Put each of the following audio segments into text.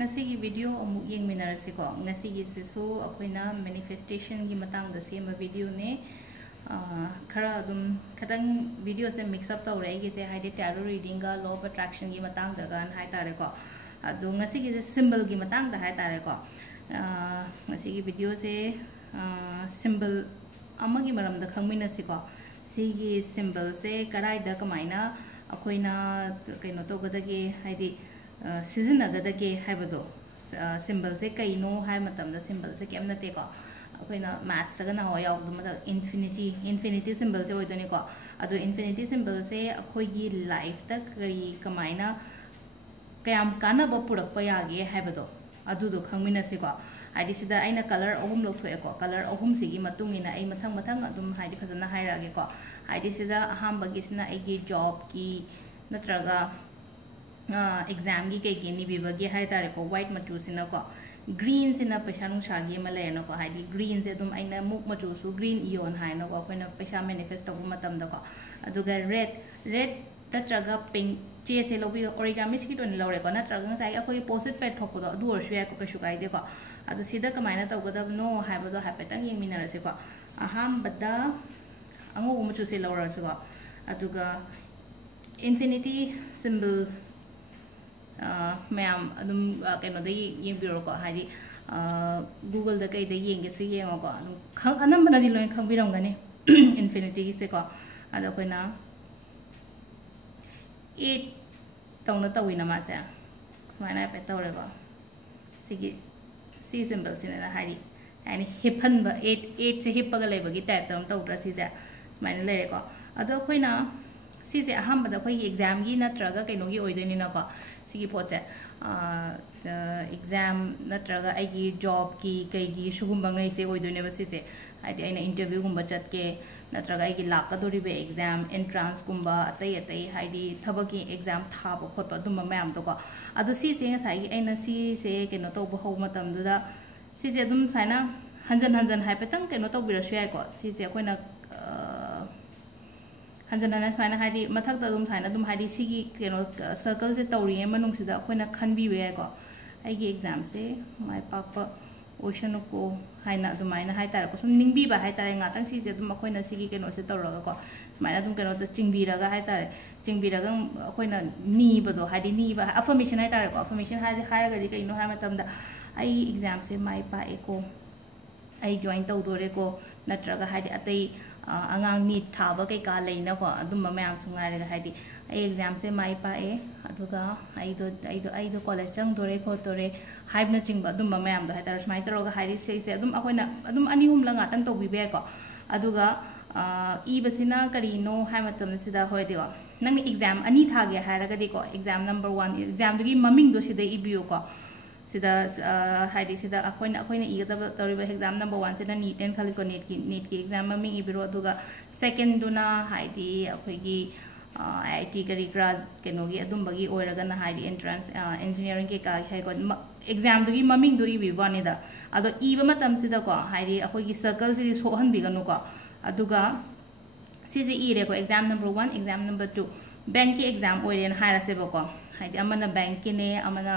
ngasi video amuk yeng minarasi ko ngasi gi sisu akoina manifestation gi matang da sema video ne khara dum khatang video se mix up tawre gi se haide tarot reading ga law of attraction gi matang da gan hai tare ko adu ngasi gi symbol gi matang da hai tare ko ngasi gi video se symbol amagi maram da khangminasi ko sigi symbol se karai da kamaina akoina kaino to gadagi haidi सिजनगदगे हाइबदो symbol से कईनो हाइ मतम द symbol से केम नते को अखोइना मैथ्स सगना हो याव दुम द इन्फिनिटी सिंबल से होइदोनी को अदो इन्फिनिटी सिंबल से अखोइगी लाइफ तक करी कमाइना कयाम कानब पुरक पयागे हाइबदो अदुदो खंगमिनसे को हाइदि सिदा आइना कलर अहुम लोथोए को कलर अहुम सिगी मतुंगिना आई मथंग मथंग अदुम हाइदि फजना हाइरागे को हाइदि सिदा अहाम बगिसना आइगी जॉब की नत्रगा एग्जाम की कई निबीबगी है तारे को व्हाइट मचू सिना को ग्रीन सिना पैसा नुसागी मले न को हाइदी ग्रीन से तुम आइना मुक मचू सु ग्रीन इयोन हाइ न को अखोइना पैसा मैनिफेस्ट तब मतम द को अदुगा रेड तत्रगा पिंक चे से लोबी ओरिगामी सिकी तो लौरे को नत्रगा साइ अखोइ पोस्ट पेट थोको द अदु ओरसु या को कशु काइदे को अदु सिदा कमाइना तबगदब नो हाइबदो हाइपेतंग यमिनारसे को अहाम बदा अंगो मचू से लौरसु को अदुगा इन्फिनिटी सिंबल मैम अदुम कनो दे येंबिरो को हाइदी गूगल द कई दे येंगे सु येंगो को खंग अनम बना दिलोय खंग बिरंगने इन्फिनिटी से को अद कोइना 8 तौना तविना मासे सुमाइना पे तौरे को सिगी सी सिंबल सिना हाइदी यानी हिपन ब 8 से हिपगा लेबगी टाइप तम तौद्रा सिजा सुमाइना लेरे को अदो कोइना सिसे अहम बदा कोई एग्जाम की नत्रगा कइनोगी ओइदेनी न को सिगी पोचे एग्जाम नत्रगा आइगी जॉब की कईगी सुगुम्बा ngei से ओइदोने बसिसे हाइदि आइना इंटरव्यू गुम्बा चटके नत्रगा आइगी लाकदोरिबे एग्जाम एंट्रांस गुम्बा अतै अतै हाइदि थबकी एग्जाम थाबो खोटबा दुम्बा मैम तो को अदु सिसे ngasai आइना सिसे केनो तौबो हौ मतम दुदा सिसे दुम साइना हंजन हंजन हाइपेतंग केनो तौबिरसु याइ को सिसे अखोइना हंजन सुमाइना हाइदी मथक दुम थाइना दुम हाइदी सिगी केनो सर्कल से तौरी मनुंग सिदा अखोइना खनबीबे याइ को आइगी एग्जाम से माइ पाकपा ओशन को हाइना दुमाइना हाइ तारा को सुम निंगबीबा हाइ तारे ngaतंग सिसे दुम अखोइना सिगी केनो से तौरगा को सुमाइना दुम केनो त चिंगबीरगा हाइ तारे चिंगबीरगा अखोइना नीबदो हाइदी नीबा अफर्मेशन हाइ तारे को अफर्मेशन हाइ हाइरगदि कइनो हाइ मतमदा आई एग्जाम से माइ पाए को आई जॉइन तौदोरे को नत्रगा हाइदी अतै आंगांग नीट थाबा कईका लेना को अदुम मैम सुंगारेगा हाइदी आई एग्जाम से माइ पाए अदुगा आइदो कॉलेज चंगदोरे खोतोरे हाइबना चिंगबा अदुम मैम दो हाइतार स्माइ तरोगा हाइदी से अदुम अखोइना अदुम अनी हुम लंगा तंग तौबिबे को अदुगा इबसिना करीनो हाइ मतम सिदा होइदिको नंग एग्जाम अनी थागे हाइरगदि को एग्जाम नंबर 1 एग्जाम दुगी ममिंग दो सिदे इबियो को सिदा हाइदी सिदा अखोइना इगदब तौरिबा एग्जाम नंबर 1 सिदा नीट एंड खाली को नीट की एग्जाम ममिंग इबिरो अदुगा सेकंड दुना हाइदी अखोइगी आईआईटी करी क्राज केनोगी अदुमबगी ओइरगना हाइदी एंट्रेंस इंजीनियरिंग के का है को एग्जाम दुगी ममिंग दो इबि वानिदा अदो इबा मतम सिदा को हाइदी अखोइगी सर्कल सिदी सोहन बिगनो को अदुगा सिजे इरे को exam number 1 exam number 2 bank की एग्जाम ओइरेन हाइरासेबो को हाइदी अमना बैंक की ने अमना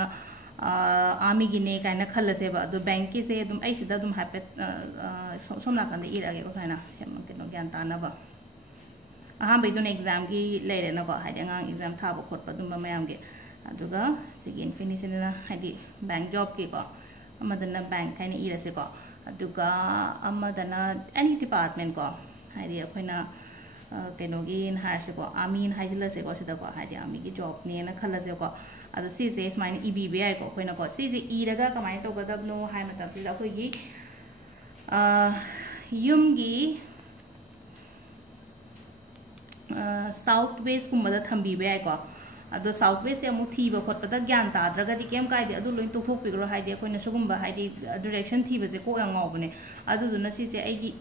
आर्मी की ने काइना खलसेबा अदो बैंक की से दुम आई सिदा दुम हाइपेट सोमना कंदे इरागे को काइना सेम केनो ज्ञान तानाबा अहाम बेदुन एग्जाम की लेरेना को हाइदि अंगांग एग्जाम थाबो खोटपा दुम मयाम के अदुगा सेकेंड फिनिशना हाइदि बैंक जॉब की को अमदना बैंक काइना इरसे को अदुगा अमदना एनी डिपार्टमेंट को हाइदि अखोइना केनोगी हारसे को आर्मी हाइजिलसे को सिदा को हाइदि आर्मी की जॉब ने ना खलसे को अद सिसे स्माइन इबीबे आइ को अखोइना को सिसे इरगा कमाइ तौगदबनो हाइ मतब सिदा अखोइगी युमगी साउथ वेस्ट कुमदा थंबीबे आइ को अदो साउथ वेस्ट से अमु थीबा खोटपदा ज्ञान ताद्रगदि केम काइदे अदु लोइन तोथोकपिग्रो हाइदि अखोइना सुगुम्बा हाइदि डायरेक्शन थीबसे को यांगावबने अदुदुना सिसे आइगी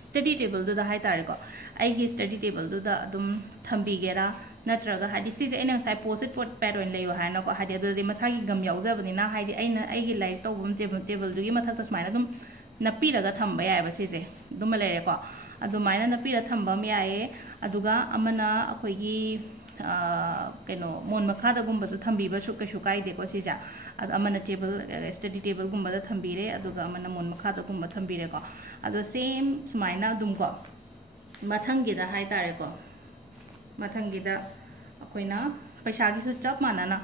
स्टडी टेबल दुदा हाइ तारे को आइगी स्टडी टेबल दुदा अदुम थंबीगेरा नत्रगा हाइदी सिजे आइना साइ पोस्ट पोट पैटर्न लेयो हाइना को हाइदी अदुदि मसागी गम याउजबनिना हाइदी आइना आइगी लाइक तौबम टेबल दुगी मथक स्माइना दुम नपीरगा थंबा याइबा सिजे दुम लेरे को अदुमाइना नपीरा थंबम याए अदुगा अमना अखोइगी keno mon makada gumba su thambi ba su kashu kai de ko sija adu amana table study table gumba da thambire aduga amana mon makada gumba thambire ko adu same sumaina dum ko mathangi da hai tare ko mathangi da akoina paisa gi su chap manana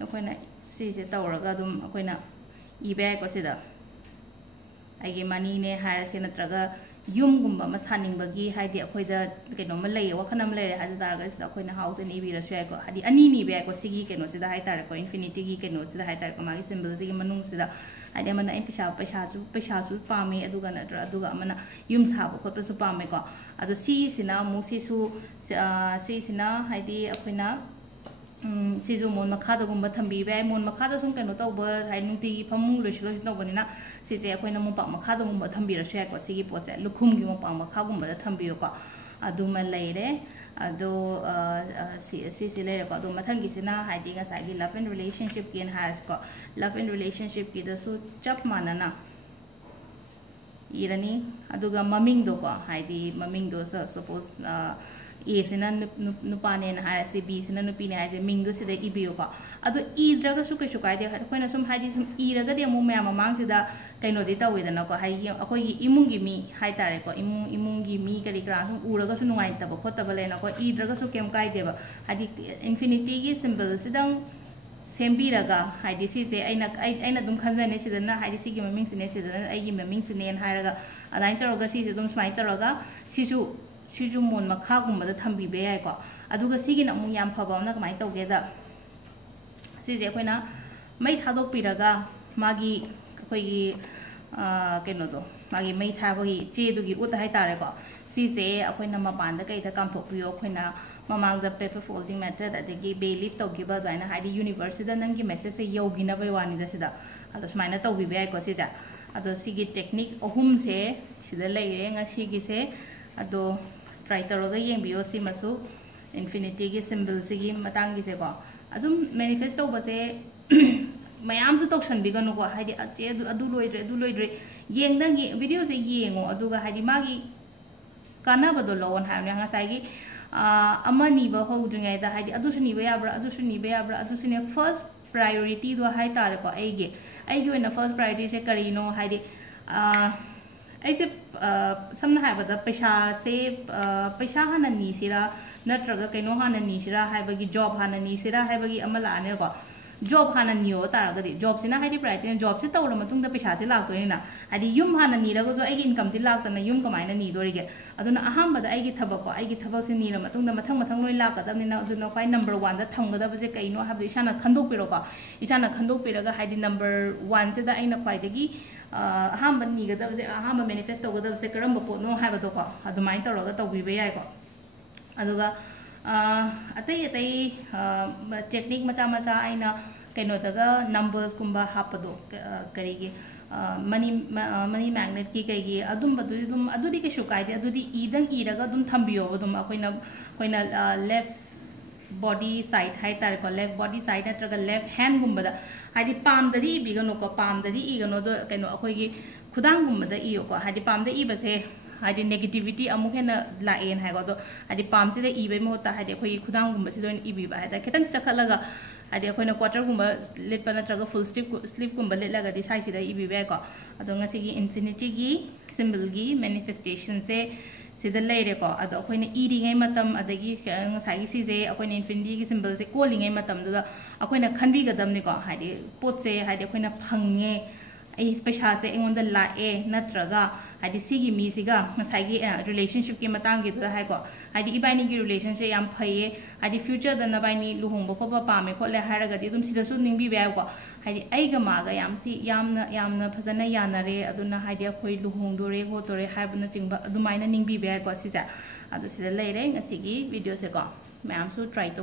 akoina si je tawraga dum akoina ibe ko sida aige mani ne hairase natraga yum gumba masaning bagi haidi akoida keno ma lei wakhanam lei hadi darga sida akoina house and ibi rasu ai ko hadi ani ni be ko sigi keno sida hai tar ko infinity gi keno sida hai tar ko magi symbol sigi manung sida hadi amana in paisa su pame aduga natra aduga amana yum sabo khotpa su pame ko adu si sina mu si su si sina haidi akoina sizu mon makada gumba thambi be mon makada sum keno tawba hai nungti phamung loislo tawbanina sise akoina mo pa makada gumba thambi ra shek ko sigi poche lukhum gi mo pa makha gumba da thambi ko aduma leire ado si leire ko ado mathang gi sina haidi nga sai gi love and relationship gi has ko love and relationship gi da su chap manana irani aduga maming do ko haidi maming do suppose A sina nupane na hara se B sina nupine hara se mingdo sida ibiyo ko ado idraga su keshu kai de akoina sum haidi sum iraga de mu mya mamang sida kaino de tawi dana ko hai akoi gi imung gi mi hai tare ko imung gi mi kali gra sum uraga su nungai ta ba khota ba le na ko idraga su kem kai de ba hadi infinity gi symbol sidang sembiraga haidi si se aina dum khanjane sidana haidi si gi maming sine sidana ai gi maming sine en hairaga adain taroga si se dum smai taroga sisu mon makha gumba da thambi be ai ko aduga sigi na mu yam phaba na kamai tawge da si je akoina mai thadok piraga magi akoi gi keno do magi mai thabagi che du gi ut hai tare ko si se akoina mapan da kai da kam thok piyo akoina mamang da paper folding method adagi bay leaf tawgi ba daina haidi university da nangi message se yogi na bai wani da sida ado smaina tawbi be ai ko si ja ado sigi technique ohum se sida leire nga sigi se ado try taroga yengbiyo si masu infinity gi symbol sigi matang gi se ko adum manifest to base mayam su tokshan biganu ko haidi ache adu loidre yengdang gi video se yengo aduga haidi magi kana bado lawon ha nga sai gi amani ba hodringai da haidi adu suni ba yabra adu suni first priority do hai tare ko aige na first priority se karino haidi ऐसे समना है बता पैसा हाना नीसिरा नत्रगा कइनो हाना नीसिरा हाइबगी job हाना नीसिरा हाइबगी अमला आने को job हाना neo तारगदी job सिना हाइदि private job से तौर मतुंग the पैसा से लाक्तोइना हाइदि युम हाना नीरगो जो आइगी इनकम ति लाक्तना युम कमाइना नीदोरिगे अदुना अहामबदा आइगी थबक से नीरा मतुंग द मथंग लोइ लाकदबनिना अदुना क्वाइ नंबर 1 दा थंगदबजे कइनो हाबदि इसाना खंदोक पिरोगा हाइदि नंबर 1 से दा आइना क्वाइदगी अहामब नीगदबजे अहामब मैनिफेस्ट तौगदबजे करम पोनो हाइबदो को अदुमाइ तौरगा तौबिबे याइ को अदुगा अतई टेक्निक मचा आइना कइनोदगा नंबर्स कुंबा हापदो करिगे मनी मैग्नेट की कई अदुदी कशु कायदे अदुदी इदंग इरगा अदुम थंबियो अदुम अखोइना लेफ्ट बॉडी साइड है तारे को लेफ्ट बॉडी साइड नत्रगा लेफ्ट हैंड गुंबदा हाइदि पामददी इबिगनो को पामददी इगनो दो कइनो अखोइगी खुदांग गुंबदा इयो को हाइदि पामदा इबसे हाइदि नेगेटिविटी अमुक हेन लाएन हाइगो दो हाइदि पाम से इबे मोता हाइदि अखोइगी खुदांग गुंबा से दोन इबिबा हाइदा खितंग चखलगा हाइदि अखोइना क्वार्टर गुंबा लेटपा नत्रगा फुल स्लीप गुंबा लेटलागा दि साइसिदा इबिबे को अदो ngasi gi infinity gi symbol gi manifestation se sida leire ko ado akoina iri ngai matam adagi ngasai gi sije akoina infinity gi symbol se calling ngai matam du akoina khanbi gadam ni ko haidi pot se haidi akoina phange ai paisa se engon da lae natraga haidi sigi mi siga ngasai gi relationship ki matang gi da hai ko haidi ibaini gi relationship yam phaye haidi future da na baini luhong bo ko ba pa me ko le haraga di dum sida su ningbi ba ko haidi ai ga ma ga yamna phajana yanare aduna haidi akhoi luhong dore go tore haibna chingba adumaina ningbi ba ko sija adu sida leire ngasi gi video se ko ma'am सु try तो